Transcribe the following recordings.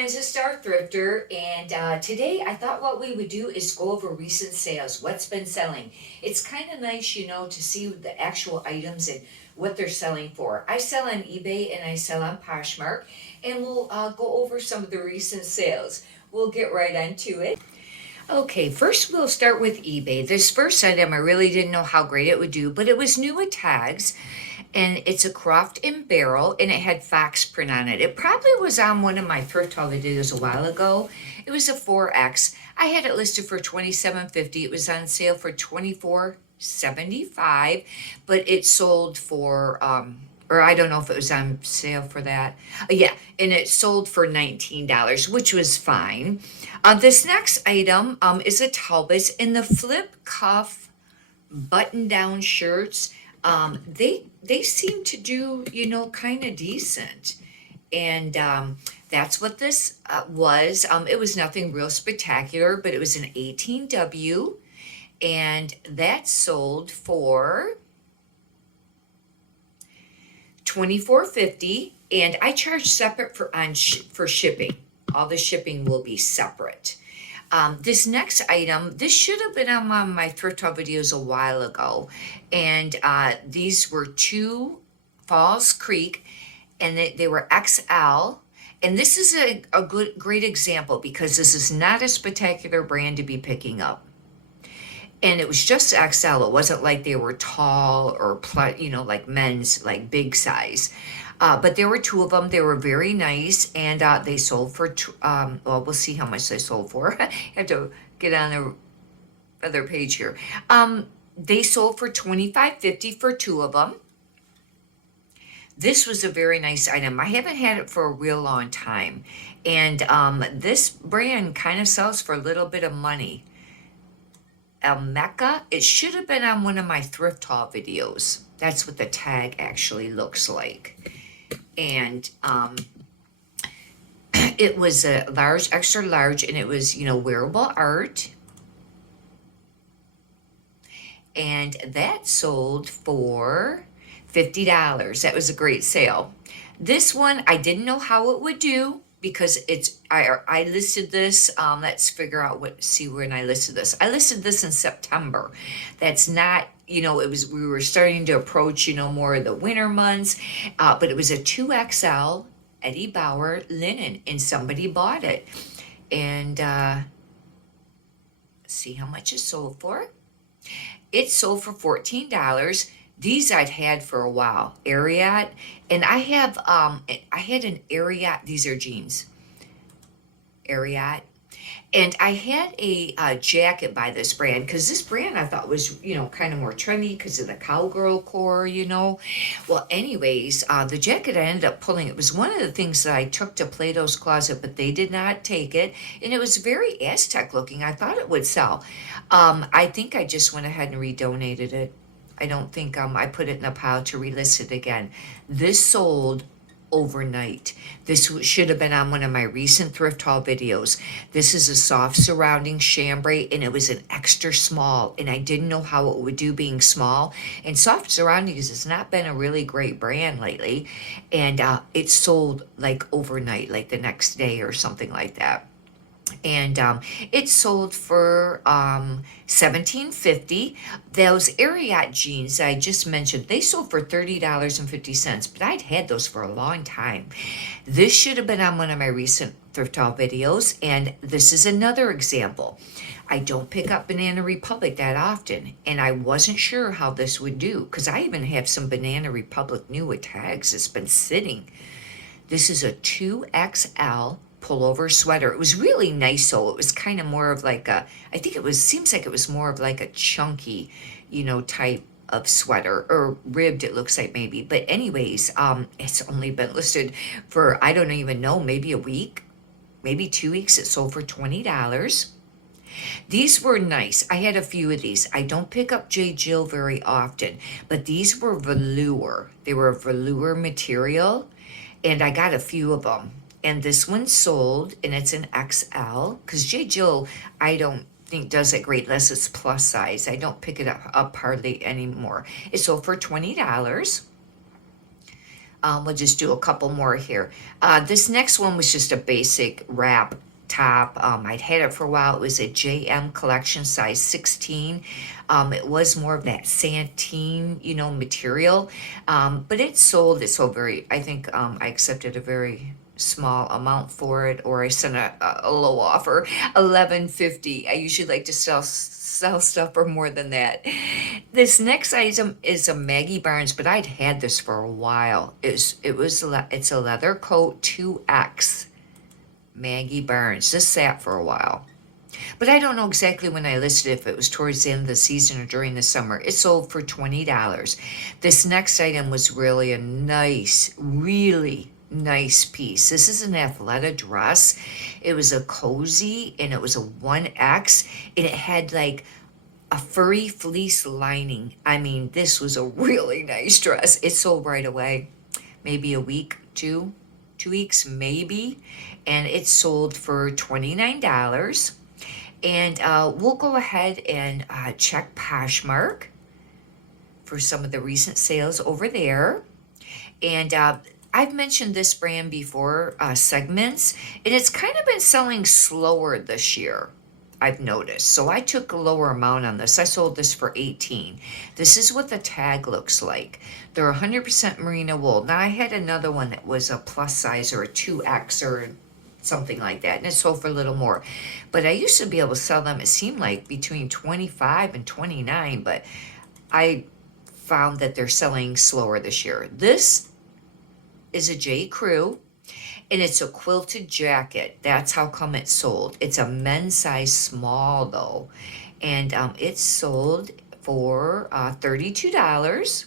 friends, it's Star Thrifter, and today I thought what we would do is go over recent sales, what's been selling. It's kind of nice, to see the actual items and what they're selling for. I sell on eBay and I sell on Poshmark, and we'll go over some of the recent sales. We'll get right into it. Okay, first we'll start with eBay. This first item, I really didn't know how great it would do, but it was new with tags, and it's a Croft and Barrel, and it had fox print on it. It probably was on one of my thrift haul videos a while ago. It was a 4X. I had it listed for $27.50. It was on sale for $24.75, but it sold for or I don't know if it was on sale for that. Yeah, and it sold for $19, which was fine. This next item is a Talbot's in the flip cuff button-down shirts. They seem to do, kind of decent. And that's what this was. It was nothing real spectacular, but it was an 18W, and that sold for $24.50, and I charge separate for shipping. All the shipping will be separate. This next item, this should have been on one of my thrift haul videos a while ago, and these were two Falls Creek, and they were XL. And this is a great example because this is not a spectacular brand to be picking up. And it was just XL. It wasn't like they were tall or, like men's, like big size. But there were two of them. They were very nice, and they sold for, well, we'll see how much they sold for. I have to get on the other page here. They sold for $25.50 for two of them. This was a very nice item. I haven't had it for a real long time. And this brand kind of sells for a little bit of money. ALEMBIKA. It should have been on one of my thrift haul videos. That's what the tag actually looks like. And it was a large, extra large, and it was, wearable art. And that sold for $50. That was a great sale. This one, I didn't know how it would do, because I listed this, let's figure out see when I listed this. I listed this in September. That's not, we were starting to approach, more of the winter months, but it was a 2XL Eddie Bauer linen, and somebody bought it. And see how much it sold for. It sold for $14. These I'd had for a while, Ariat, and I had an Ariat. These are jeans, Ariat, and I had a jacket by this brand, because this brand I thought was, kind of more trendy because of the cowgirl core, Well, anyways, the jacket I ended up pulling. It was one of the things that I took to Plato's Closet, but they did not take it, and it was very Aztec looking. I thought it would sell. I think I just went ahead and redonated it. I don't think I put it in a pile to relist it again. This sold overnight. This should have been on one of my recent thrift haul videos. This is a soft surrounding chambray, and it was an extra small, and I didn't know how it would do being small. And soft surroundings has not been a really great brand lately, and it sold like overnight, like the next day or something like that. And it sold for $17.50. Those Ariat jeans I just mentioned, they sold for $30.50, but I'd had those for a long time. This should have been on one of my recent thrift haul videos, and this is another example. I don't pick up Banana Republic that often, and I wasn't sure how this would do, because I even have some Banana Republic new with tags that's been sitting. This is a 2XL pullover sweater. It was really nice, so it was kind of more of like seems like it was more of like a chunky, type of sweater, or ribbed, it looks like maybe. But anyways, it's only been listed for, I don't even know, maybe a week, maybe 2 weeks. It sold for $20. These were nice. I had a few of these. I don't pick up J. Jill very often, but these were velour. They were velour material, and I got a few of them. And this one sold, and it's an XL, because J. Jill, I don't think does it great unless it's plus size. I don't pick it up hardly anymore. It sold for $20. We'll just do a couple more here. This next one was just a basic wrap top. I'd had it for a while. It was a JM collection, size 16. It was more of that Santine, material. But it sold very, I think I accepted a very small amount for it, or I sent a low offer, 11.50. I usually like to sell stuff for more than that. This next item is a Maggie Barnes, but I'd had this for a while. It's a leather coat 2X Maggie Barnes. This sat for a while. But I don't know exactly when I listed it, if it was towards the end of the season or during the summer. It sold for $20. This next item was really a nice, really nice piece. This is an Athleta dress. It was a cozy and it was a 1X and it had like a furry fleece lining. I mean, this was a really nice dress. It sold right away. Maybe a week, 2 weeks, maybe. And it sold for $29. And we'll go ahead and check Poshmark for some of the recent sales over there. And I've mentioned this brand before, Segments, and it's kind of been selling slower this year, I've noticed. So I took a lower amount on this. I sold this for $18. This is what the tag looks like. They're 100% merino wool. Now I had another one that was a plus size or a 2X or something like that, and it sold for a little more. But I used to be able to sell them, it seemed like, between 25 and 29, but I found that they're selling slower this year. This is a J. Crew, and it's a quilted jacket. That's how come it sold. It's a men's size small, though, and it sold for $32.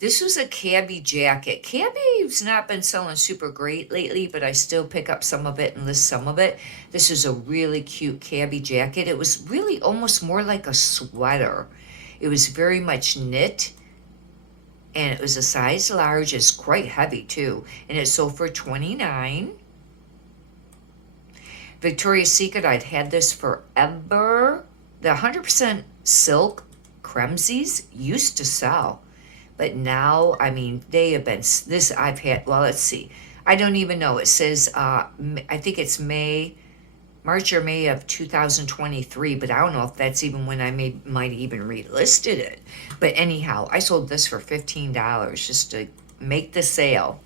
This was a cabbie jacket. Cabbie's not been selling super great lately, but I still pick up some of it and list some of it. This is a really cute cabbie jacket. It was really almost more like a sweater. It was very much knit, and it was a size large. It's quite heavy too, and it sold for $29. Victoria's Secret, I'd had this forever. The 100% silk Kremsies used to sell. But now, I mean, they have been, this I've had, well, let's see. I don't even know. It says, I think it's March or May of 2023, but I don't know if that's even when I might even relisted it. But anyhow, I sold this for $15 just to make the sale.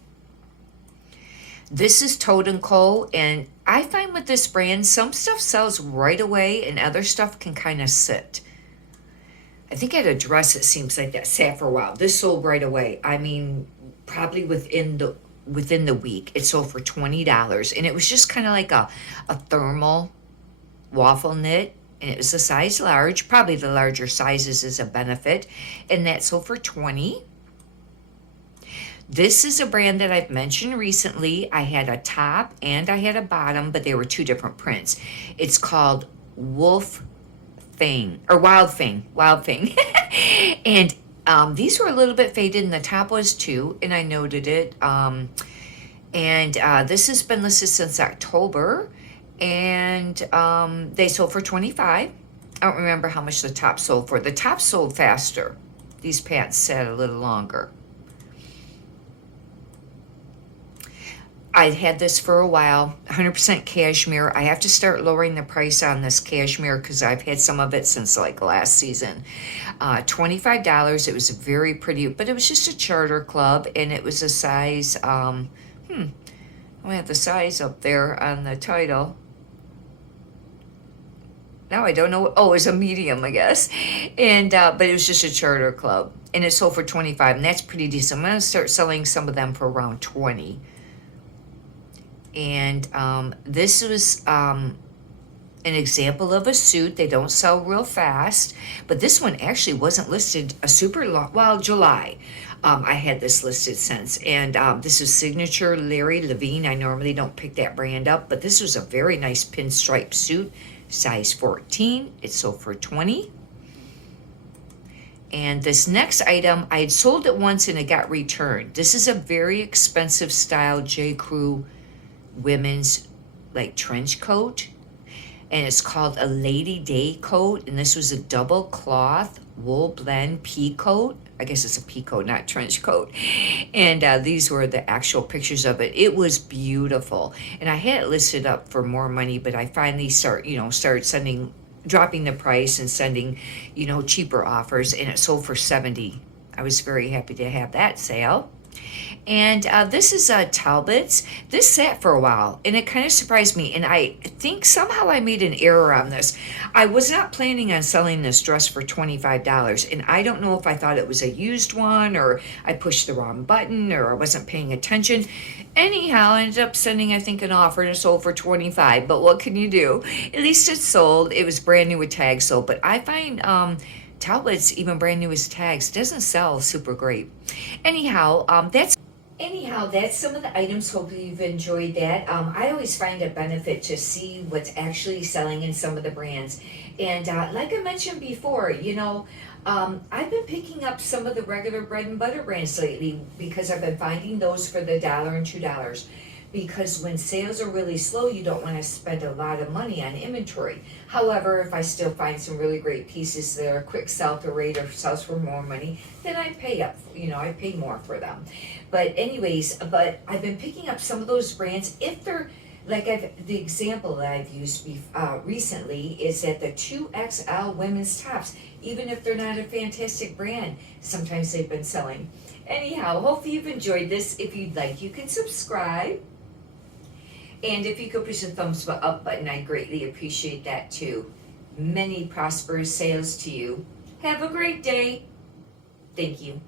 This is Toad & Co. And I find with this brand, some stuff sells right away and other stuff can kind of sit. I think I had a dress, it seems like, that sat for a while. This sold right away. I mean, probably within the week. It sold for $20. And it was just kind of like a thermal waffle knit. And it was a size large. Probably the larger sizes is a benefit. And that sold for $20. This is a brand that I've mentioned recently. I had a top and I had a bottom, but they were two different prints. It's called Wolf Thing, or Wild Thing. And these were a little bit faded, and the top was too, and I noted it. This has been listed since October, and they sold for $25. I don't remember how much the top sold for. The top sold faster. These pants sat a little longer. I'd had this for a while, 100% cashmere. I have to start lowering the price on this cashmere because I've had some of it since like last season. $25. It was very pretty, but it was just a charter club, and it was a size, I have the size up there on the title. Now I don't know. Oh, it's a medium, I guess. And but it was just a charter club, and it sold for $25, and that's pretty decent. I'm going to start selling some of them for around $20. And this was an example of a suit. They don't sell real fast, but this one actually wasn't listed a super long, well, July. I had this listed since, and this is Signature Larry Levine. I normally don't pick that brand up, but this was a very nice pinstripe suit, size 14. It sold for $20. And this next item, I had sold it once and it got returned. This is a very expensive style J. Crew women's like trench coat, and it's called a Lady Day coat, and this was a double cloth wool blend pea coat. I guess it's a pea coat, not trench coat. And these were the actual pictures of it. It was beautiful, and I had it listed up for more money, but I finally started sending, dropping the price and sending, cheaper offers, and it sold for 70. I was very happy to have that sale. And this is Talbot's. This sat for a while, and it kind of surprised me. And I think somehow I made an error on this. I was not planning on selling this dress for $25, and I don't know if I thought it was a used one, or I pushed the wrong button, or I wasn't paying attention. Anyhow, I ended up sending, I think, an offer, and it sold for 25. But what can you do? At least it sold. It was brand new with tags sold. But I find Talbot's, even brand new with tags, doesn't sell super great. That's some of the items. Hopefully you've enjoyed that. I always find a benefit to see what's actually selling in some of the brands. And like I mentioned before, I've been picking up some of the regular bread and butter brands lately because I've been finding those for the $1 and $2. Because when sales are really slow, you don't want to spend a lot of money on inventory. However, if I still find some really great pieces that are quick sell-through rate or sells for more money, then I pay up, I pay more for them. But I've been picking up some of those brands if they're, the example that I've used recently is that the 2XL women's tops, even if they're not a fantastic brand, sometimes they've been selling. Anyhow, hopefully you've enjoyed this. If you'd like, you can subscribe. And if you could push the thumbs up button, I'd greatly appreciate that too. Many prosperous sales to you. Have a great day. Thank you.